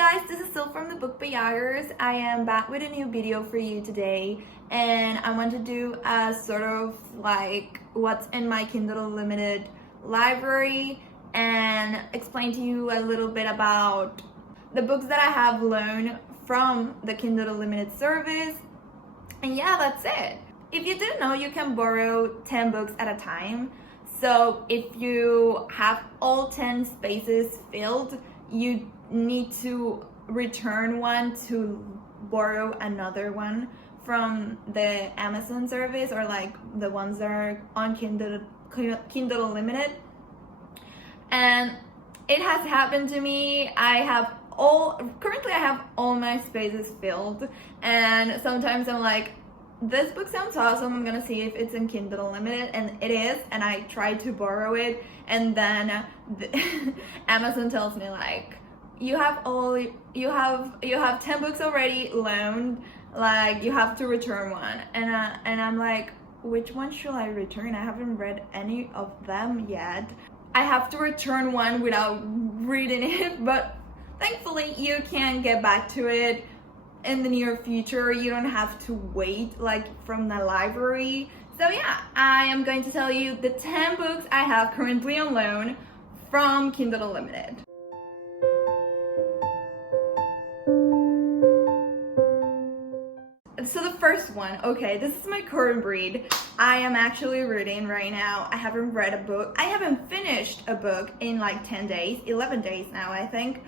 guys, this is Sil from the Book Buyers. I am back with a new video for you today, and I want to do a sort of like what's in my Kindle Unlimited library and explain to you a little bit about the books that I have loaned from the Kindle Unlimited service. And yeah, that's it. If you didn't know, you can borrow 10 books at a time. So if you have all 10 spaces filled, you need to return one to borrow another one from the Amazon service, or like the ones that are on Kindle Unlimited. And it has happened to me. Currently I have all my spaces filled, and sometimes I'm like, this book sounds awesome, I'm gonna see if it's in Kindle Unlimited, and it is, and I try to borrow it, and then Amazon tells me like, you have 10 books already loaned, like you have to return one, and I'm like, which one should I return? I haven't read any of them yet. I have to return one without reading it, but thankfully you can get back to it in the near future. You don't have to wait like from the library. So yeah, I am going to tell you the 10 books I have currently on loan from Kindle Unlimited. So the first one, okay, this is my current read. I am actually reading right now. I haven't read a book. I haven't finished a book in like 10 days, 11 days now, I think.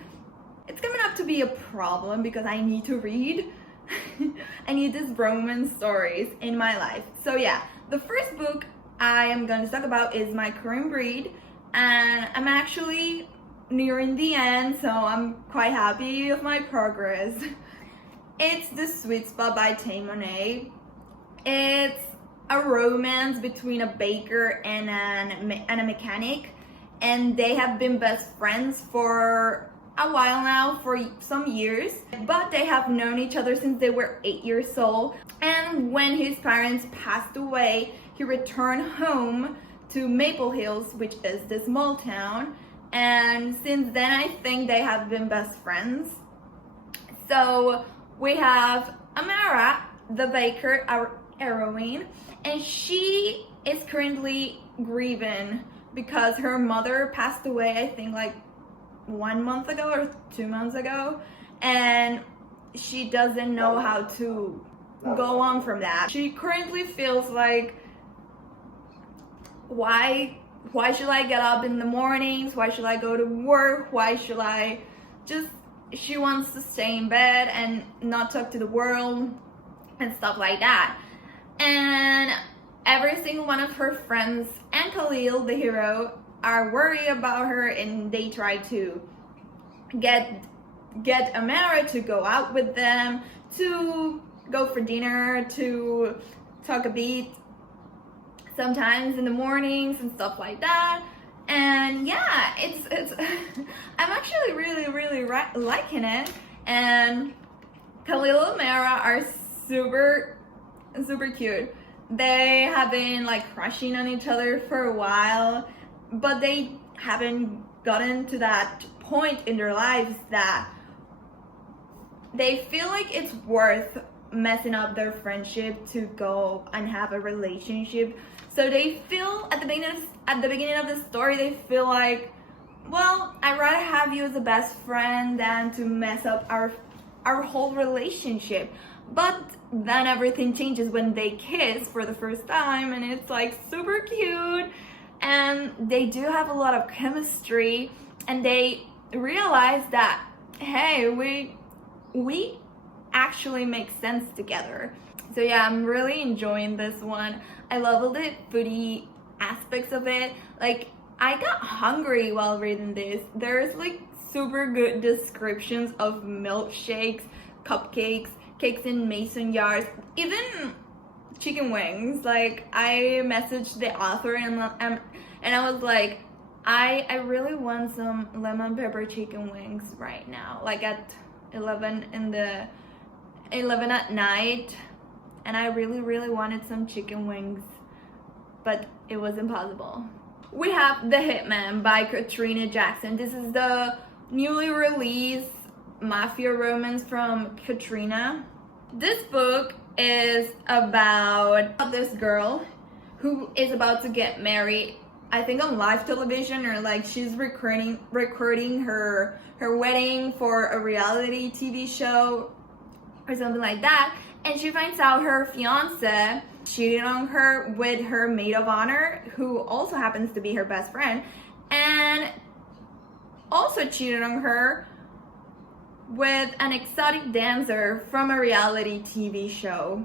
It's coming up to be a problem because I need to read. I need these romance stories in my life. So yeah, the first book I am going to talk about is my current read, and I'm actually nearing the end, so I'm quite happy with my progress. It's The Sweet Spot by Monet. It's a romance between a baker and a mechanic, and they have been best friends for a while now, for some years, but they have known each other since they were 8 years old. And when his parents passed away, he returned home to Maple Hills, which is this small town, and since then I think they have been best friends. So we have Amara, the baker, our heroine, and she is currently grieving because her mother passed away, I think like 1 month ago or 2 months ago, and she doesn't know how to go on from that. She currently feels like, why should I get up in the mornings? Why should I go to work? Why should I just, she wants to stay in bed and not talk to the world and stuff like that. And every single one of her friends and Khalil, the hero, are worried about her, and they try to get Amara to go out with them, to go for dinner, to talk a bit sometimes in the mornings and stuff like that. And yeah, it's I'm actually really liking it, and Khalil and Amara are super cute. They have been like crushing on each other for a while, but they haven't gotten to that point in their lives that they feel like it's worth messing up their friendship to go and have a relationship. So they feel at the beginning of the story, they feel like, well, I'd rather have you as a best friend than to mess up our whole relationship. But then everything changes when they kiss for the first time, and it's like super cute, and they do have a lot of chemistry, and they realize that, hey, we actually make sense together. So yeah, I'm really enjoying this one. I love all the foodie aspects of it. Like, I got hungry while reading this. There's like super good descriptions of milkshakes, cupcakes, cakes in mason jars, even chicken wings. Like, I messaged the author and I was like, I really want some lemon pepper chicken wings right now, like at 11 at night, and I really wanted some chicken wings, but it was impossible. We have The Hitman by Katrina Jackson. This is the newly released mafia romance from Katrina. This book is about this girl who is about to get married, I think on live television, or like she's recording her wedding for a reality TV show or something like that, and she finds out her fiance cheated on her with her maid of honor, who also happens to be her best friend, and also cheated on her with an exotic dancer from a reality TV show.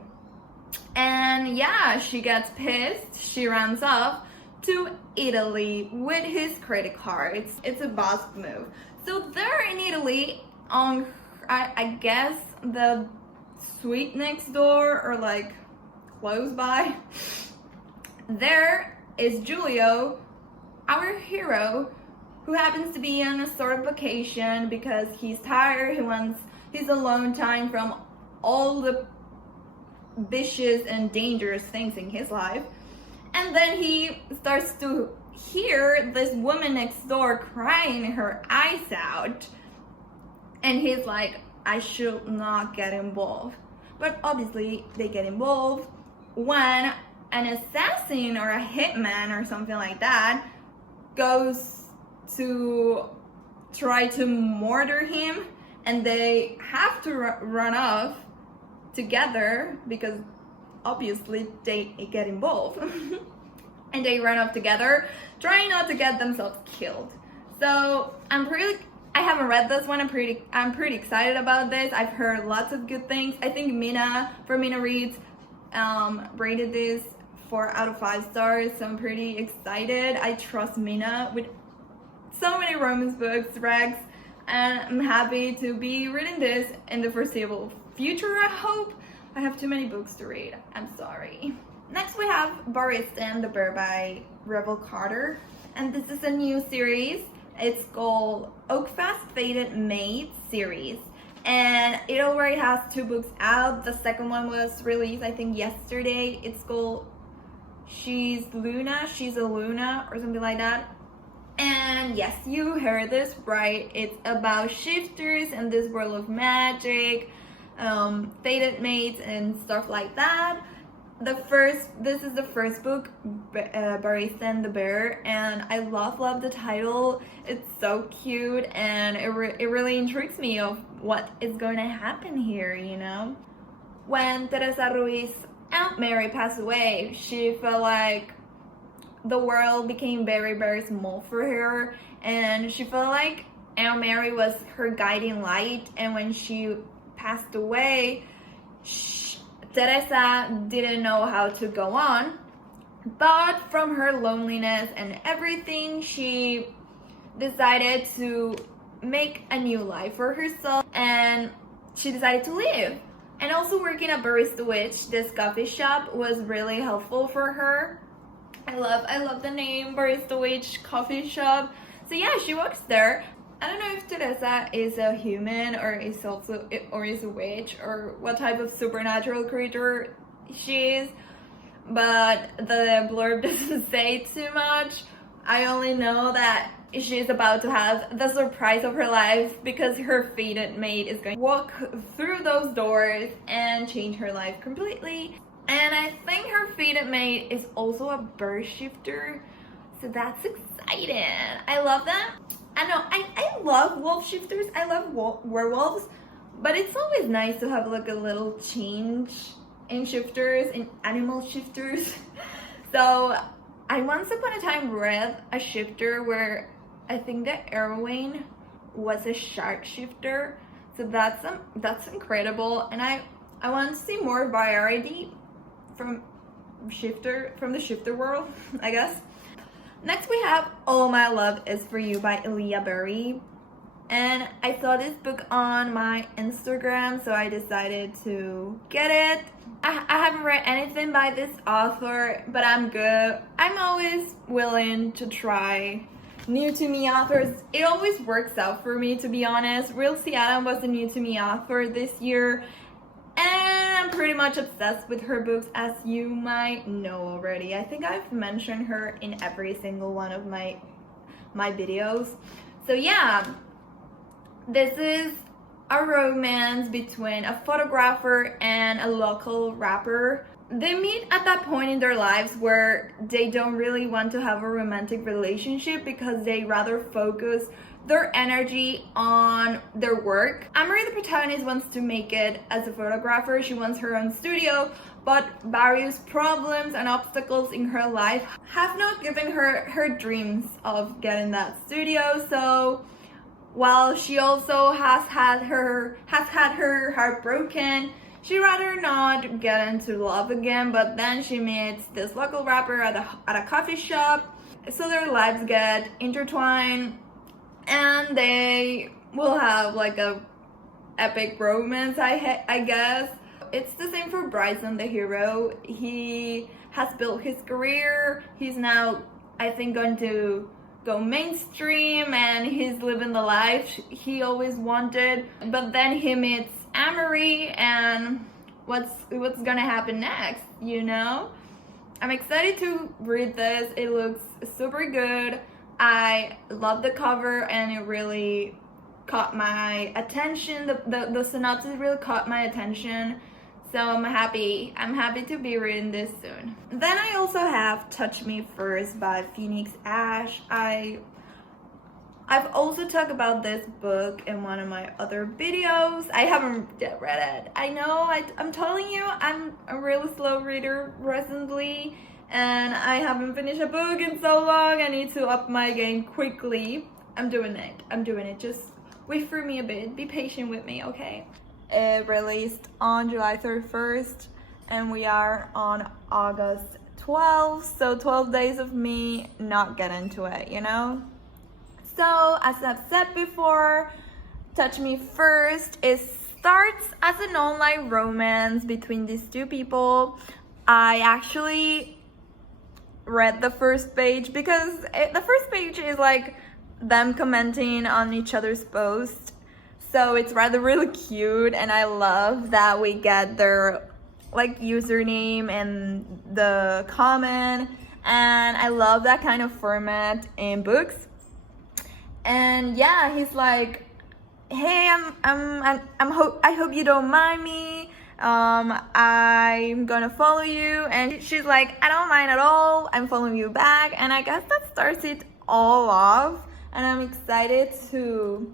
And yeah, she gets pissed. She runs off to Italy with his credit cards. It's a boss move. So they're in Italy on, I guess, the suite next door, or like close by. There is Giulio, our hero, who happens to be on a sort of vacation because he's tired. He wants his alone time from all the vicious and dangerous things in his life. And then he starts to hear this woman next door crying her eyes out, and he's like, I should not get involved. But obviously they get involved when an assassin or a hitman or something like that goes to try to murder him, and they have to run off together because obviously they get involved. And they run off together, trying not to get themselves killed. So I haven't read this one. I'm pretty excited about this. I've heard lots of good things. I think Mina from Mina Reads rated this 4 out of 5 stars, so I'm pretty excited. I trust Mina with so many romance books, Rex, and I'm happy to be reading this in the foreseeable future, I hope. I have too many books to read. I'm sorry. Next we have Boris and the Bear by Rebel Carter, and this is a new series. It's called Oakfast Fated Maid series, and it already has 2 books out. The second one was released, I think, yesterday. It's called She's a Luna, or something like that. And yes, you heard this right. It's about shifters and this world of magic, fated mates and stuff like that. This is the first book, Boris and the Bear, and I love the title. It's so cute, and it really intrigues me of what is going to happen here, you know? When Teresa Ruiz's Aunt Mary passed away, she felt like the world became very, very small for her, and she felt like Aunt Mary was her guiding light, and when she passed away, Teresa didn't know how to go on, but from her loneliness and everything, she decided to make a new life for herself, and she decided to live. And also working at Barista Witch, this coffee shop, was really helpful for her. I love the name Barista Witch Coffee Shop. So yeah, she works there. I don't know if Teresa is a human or is a witch, or what type of supernatural creature she is, but the blurb doesn't say too much. I only know that she's about to have the surprise of her life because her fated mate is going to walk through those doors and change her life completely. And I think her fated mate is also a bird shifter, so that's exciting. I love that. I know, I love wolf shifters. I love werewolves, but it's always nice to have like a little change in shifters, in animal shifters. So I once upon a time read a shifter where I think the heroine was a shark shifter. So that's incredible, and I want to see more variety from the shifter world, I guess. Next we have All My Love Is For You by Elia Berry, and I saw this book on my Instagram, so I decided to get it. I haven't read anything by this author, but I'm good. I'm always willing to try new to me authors. It always works out for me, to be honest. Real C. Adam was a new to me author this year, and I'm pretty much obsessed with her books, as you might know already. I think I've mentioned her in every single one of my videos. So yeah, this is a romance between a photographer and a local rapper. They meet at that point in their lives where they don't really want to have a romantic relationship because they rather focus their energy on their work. Amory, the protagonist, wants to make it as a photographer. She wants her own studio, but various problems and obstacles in her life have not given her her dreams of getting that studio. So while she also has had her heart broken, she'd rather not get into love again. But then she meets this local rapper at a coffee shop, so their lives get intertwined, and they will have like a epic romance, I guess. It's the same for Bryson, the hero. He has built his career. He's now, I think, going to go mainstream, and he's living the life he always wanted. But then he meets Amory, and what's gonna happen next, you know? I'm excited to read this. It looks super good. I love the cover, and it really caught my attention. The synopsis really caught my attention. So I'm happy to be reading this soon. Then I also have Touch Me First by Phoenix Ash. I've also talked about this book in one of my other videos. I haven't yet read it. I know, I'm telling you, I'm a really slow reader recently, and I haven't finished a book in so long. I need to up my game quickly. I'm doing it. Just wait for me a bit. Be patient with me, okay? It released on July 31st, and we are on August 12th, so 12 days of me not getting into it, you know? So, as I've said before, Touch Me First, it starts as an online romance between these two people. I actually read the first page because the first page is like them commenting on each other's posts. So it's rather really cute, and I love that we get their like username and the comment, and I love that kind of format in books. And yeah, he's like, "Hey, I hope you don't mind me. I'm gonna follow you," and she's like, "I don't mind at all. I'm following you back." And I guess that starts it all off, and I'm excited to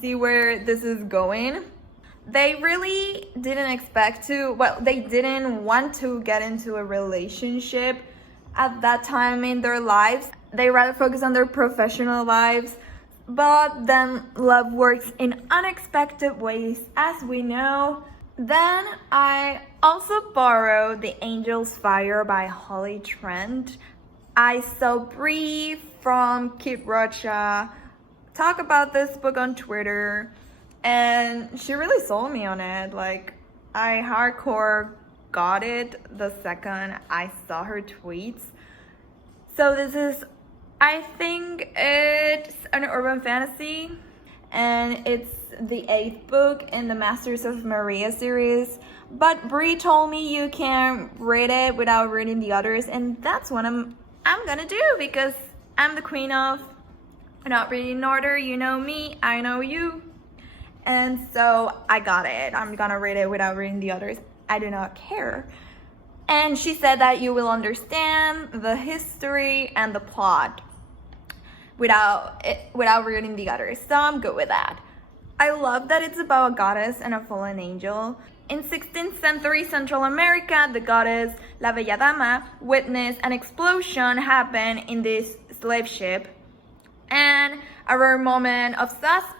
see where this is going. They really didn't expect to, well, they didn't want to get into a relationship at that time in their lives. They rather focus on their professional lives, but then love works in unexpected ways, as we know. Then I also borrowed The Angel's Fire by Holly Trent. I saw Bree from Kid Rocha talk about this book on Twitter, and she really sold me on it. Like, I hardcore got it the second I saw her tweets. So this is, I think it's an urban fantasy, and it's the 8th book in the Masters of Maria series. But Bree told me you can read it without reading the others, and that's what I'm gonna do, because I'm the queen of not reading in order. You know me, I know you. And so I got it. I'm gonna read it without reading the others. I do not care. And she said that you will understand the history and the plot without reading the others. So I'm good with that. I love that it's about a goddess and a fallen angel. In 16th century Central America, the goddess La Bella Dama witnessed an explosion happen in this slave ship. And a rare moment of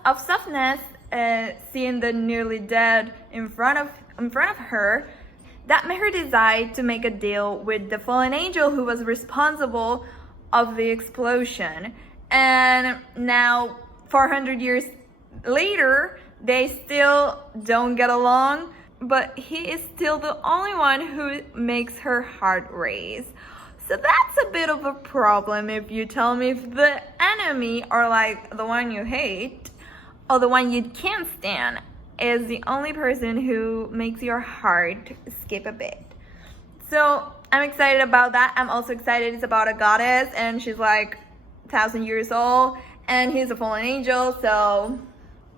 softness, seeing the nearly dead in front of her, that made her decide to make a deal with the fallen angel who was responsible of the explosion. And now, 400 years later, they still don't get along, but he is still the only one who makes her heart race. So that's a bit of a problem if you tell me if the enemy, or like the one you hate, or the one you can't stand, is the only person who makes your heart skip a bit. So I'm excited about that. I'm also excited it's about a goddess, and she's like 1,000 years old, and he's a fallen angel. So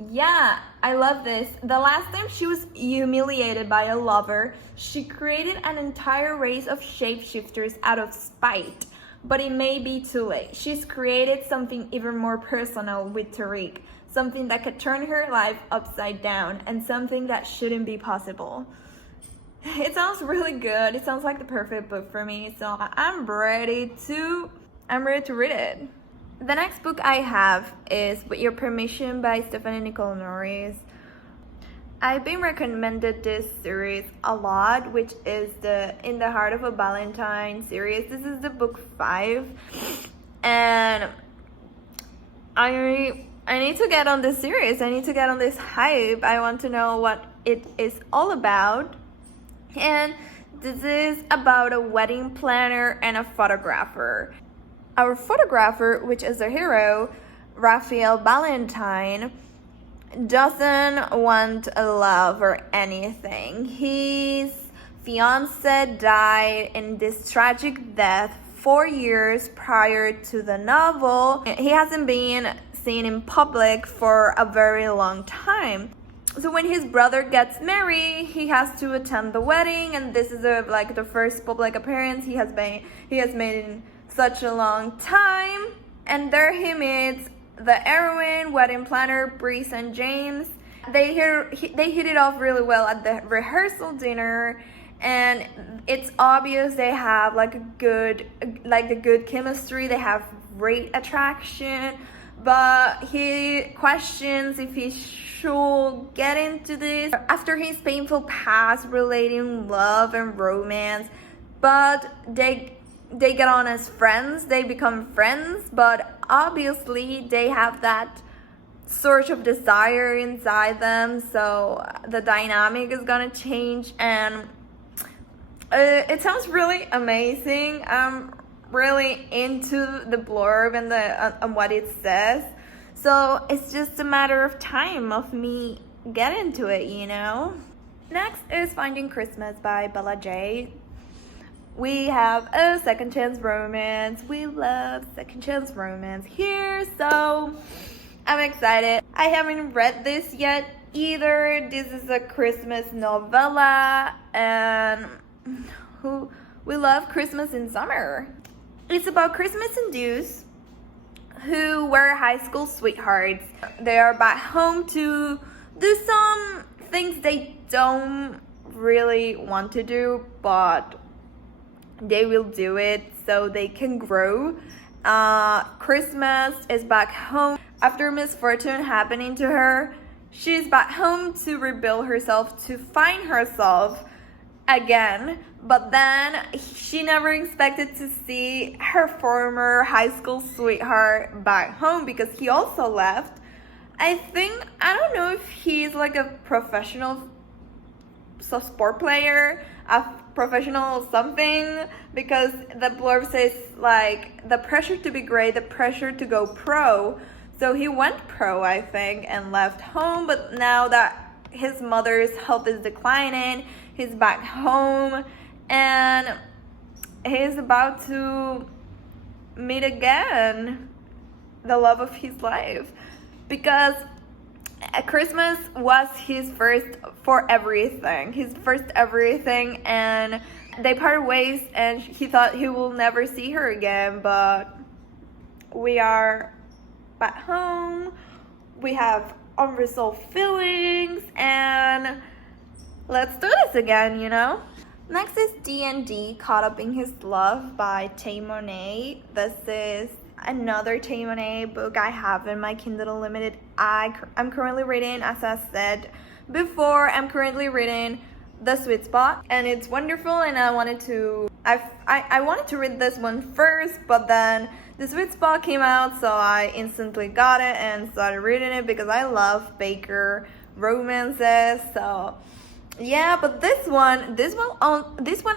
yeah, I love this. The last time she was humiliated by a lover, she created an entire race of shapeshifters out of spite. But it may be too late. She's created something even more personal with Tariq. Something that could turn her life upside down, and something that shouldn't be possible. It sounds really good. It sounds like the perfect book for me, so I'm ready to read it. The next book I have is With Your Permission by Stephanie Nicole Norris. I've been recommended this series a lot, which is the In the Heart of a Valentine series. This is the book 5, and I need to get on this series. I need to get on this hype. I want to know what it is all about. And this is about a wedding planner and a photographer. Our photographer, which is a hero, Raphael Valentine, doesn't want a love or anything. His fiancée died in this tragic death 4 years prior to the novel. He hasn't been seen in public for a very long time. So when his brother gets married, he has to attend the wedding, and this is the first public appearance he has made in such a long time. And there he meets the heroine, wedding planner Breeze and James. They hit it off really well at the rehearsal dinner, and it's obvious they have a good chemistry. They have great attraction, but he questions if he should get into this after his painful past relating love and romance. But they get on as friends, they become friends, but obviously they have that sort of desire inside them, so the dynamic is gonna change, and it sounds really amazing. I'm really into the blurb and what it says, so it's just a matter of time of me getting into it, you know. Next is Finding Christmas by Bella J. We have a second chance romance. We love second chance romance here, so I'm excited. I haven't read this yet either. This is a Christmas novella, and we love Christmas in summer. It's about Christmas indues who were high school sweethearts. They are back home to do some things they don't really want to do, but they will do it so they can grow. Christmas is back home. After misfortune happening to her, she's back home to rebuild herself, to find herself again. But then she never expected to see her former high school sweetheart back home because he also left. I don't know if he's like a professional sport player, a professional something, because the blurb says the pressure to be great, the pressure to go pro. So he went pro, I think, and left home, but now that his mother's health is declining, he's back home and he's about to meet again the love of his life, because Christmas was his first everything, and they parted ways, and he thought he will never see her again. But we are back home, we have unresolved feelings, and let's do this again, you know. Next is D&D Caught Up in His Love by Tay Monet. This is another Tay Monet book I have in my Kindle Unlimited. I'm currently reading, as I said before, I'm currently reading The Sweet Spot, and it's wonderful, and I wanted to read this one first, but then The Sweet Spot came out, so I instantly got it and started reading it because I love Baker romances. So yeah, but this one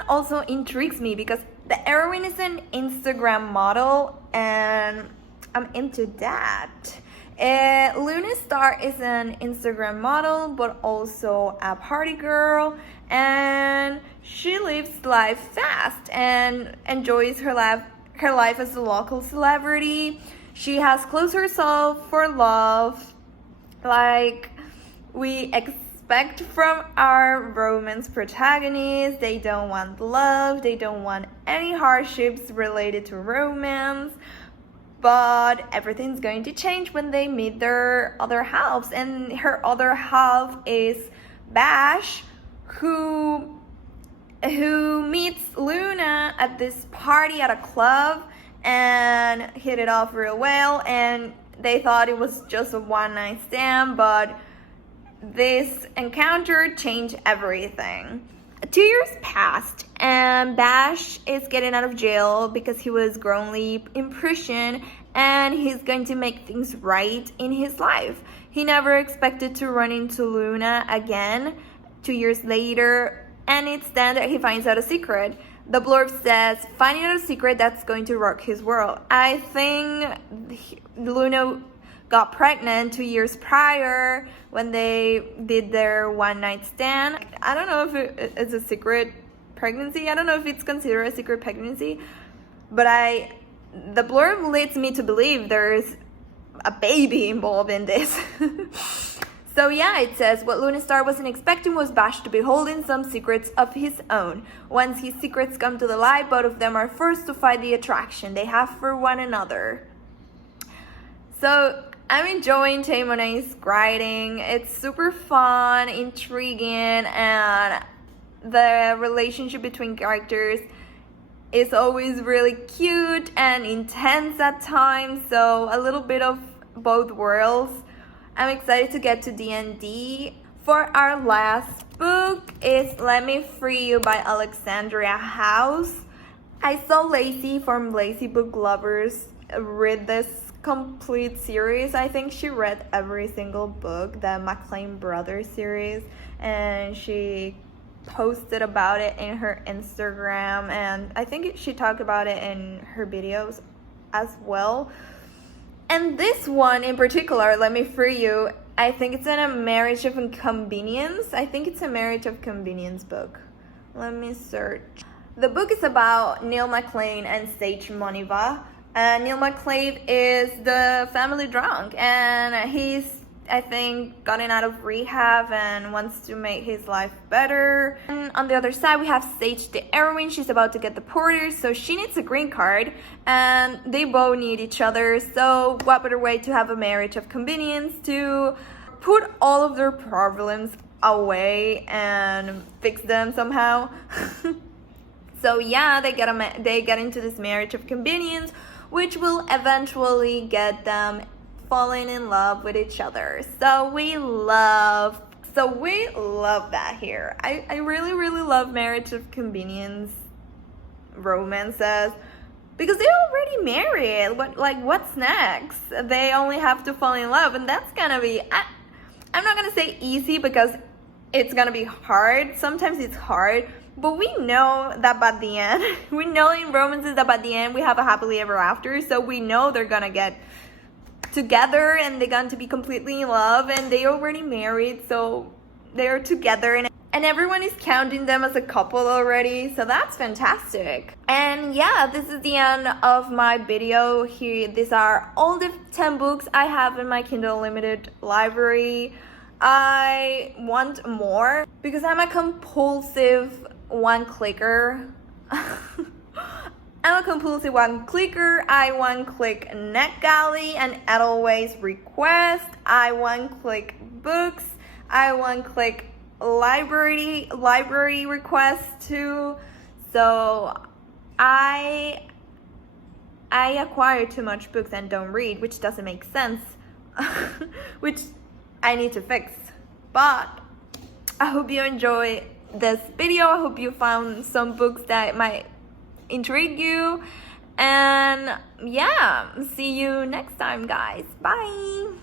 also intrigues me because the heroine is an Instagram model, and I'm into that. Luna Star is an Instagram model, but also a party girl, and she lives life fast and enjoys her life as a local celebrity. She has closed herself for love, we expect from our romance protagonists. They don't want love, they don't want any hardships related to romance. But everything's going to change when they meet their other halves. And her other half is Bash, who meets Luna at this party at a club and hit it off real well. And they thought it was just a one-night stand, but this encounter changed everything. 2 years passed and Bash is getting out of jail because he was grossly in prison, and he's going to make things right in his life. He never expected to run into Luna again 2 years later, and it's then that he finds out a secret. The blurb says, finding out a secret that's going to rock his world. I think Luna got pregnant 2 years prior when they did their one-night stand. I don't know if it's a secret pregnancy. I don't know if it's considered a secret pregnancy, but the blurb leads me to believe there's a baby involved in this. So yeah, it says, what Luna Star wasn't expecting was Bash to be holding some secrets of his own. Once his secrets come to the light, both of them are forced to fight the attraction they have for one another. So I'm enjoying Tay Monet's writing. It's super fun, intriguing, and the relationship between characters is always really cute and intense at times, so a little bit of both worlds. I'm excited to get to D&D. For our last book is Let Me Free You by Alexandria House. I saw Lacey from Lazy Book Lovers read this complete series. I think she read every single book, the McLean Brothers series, and she posted about it in her Instagram, and I think she talked about it in her videos as well. And this one in particular, Let Me Free You, I think it's in a marriage of inconvenience. I think it's a marriage of convenience book. Let me search. The book is about Neil McLean and Sage Moniva. Neil McLean is the family drunk, and he's, I think, gotten out of rehab and wants to make his life better. And on the other side, we have Sage, the heroine. She's about to get deported, so she needs a green card, and they both need each other. So what better way to have a marriage of convenience to put all of their problems away and fix them somehow. So yeah, they get into this marriage of convenience, which will eventually get them falling in love with each other. So we love that here. I really love marriage of convenience romances because they're already married. What's next? They only have to fall in love, and that's gonna be, I'm not gonna say easy because it's gonna be hard. Sometimes it's hard, but we know that by the end, we know in romances that by the end we have a happily ever after. So we know they're gonna get together and they're going to be completely in love, and they already married, so they're together, and everyone is counting them as a couple already, so that's fantastic. And yeah, this is the end of my video here. These are all the 10 books I have in my Kindle Unlimited library. I want more because I'm a compulsive one-clicker. I'm a compulsive one-clicker. I one-click NetGalley and Edelweiss Request. I one-click books. I one-click library requests too. So I acquire too much books and don't read, which doesn't make sense, which I need to fix. But I hope you enjoy this video. I hope you found some books that might intrigue you, and yeah, see you next time, guys. Bye.